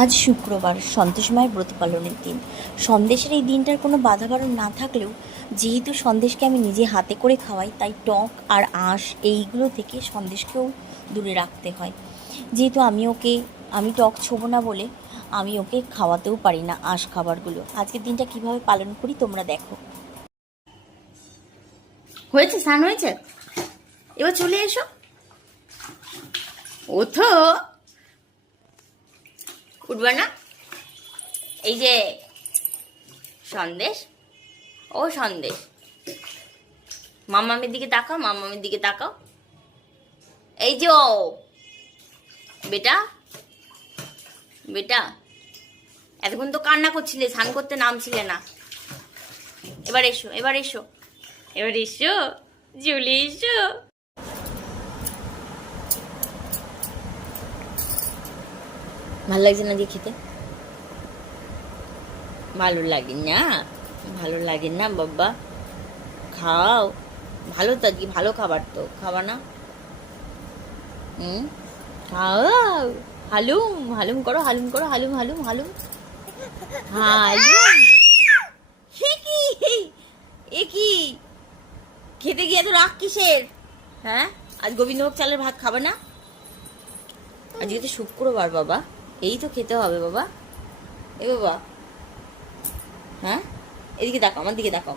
আজ শুক্রবার, সন্তোষ মায়ের ব্রত পালনের দিন। সন্দেশের এই দিনটার কোনো বাধা বারণ না থাকলেও যেহেতু সন্দেশকে আমি নিজে হাতে করে খাওয়াই, তাই টক আর আঁশ এইগুলো থেকে সন্দেশকেও দূরে রাখতে হয়। যেহেতু আমি টক ছোবো না বলে আমি ওকে খাওয়াতেও পারি না আঁশ খাবারগুলো। আজকের দিনটা কিভাবে পালন করি তোমরা দেখো। হয়েছে, স্নান হয়েছে, এবার চলে এসো, ওঠো, উঠবে না? এই যে সন্দেশ, ও সন্দেশ, মামামের দিকে তাকাও, মামামের দিকে তাকাও। এই যে ও বেটা, বেটা এতক্ষণ তো কান্না করছিলে, স্নান করতে নামছিলে না। এবার এসো, এবার এসো, এবার এসো, চলে এসো। ভালো লাগছে না দিয়ে খেতে? ভালো লাগে না? ভালো লাগে না বাবা? খাও, ভালো তো, কি ভালো খাবার তো, খাবা না? খাও, হালুম হালুম করো, হালুম করো, হালুম হালুম হালুম হালুম। এ কি খেতে গিয়ে তো রাগ কিসের? হ্যাঁ, আজ গোবিন্দভোগ চালের ভাত খাবে না? আজকে তো শুক্রবার বাবা, এই তো খেতে হবে বাবা। এ বাবা, হ্যাঁ, এদিকে দেখো, আমার দিকে দেখো।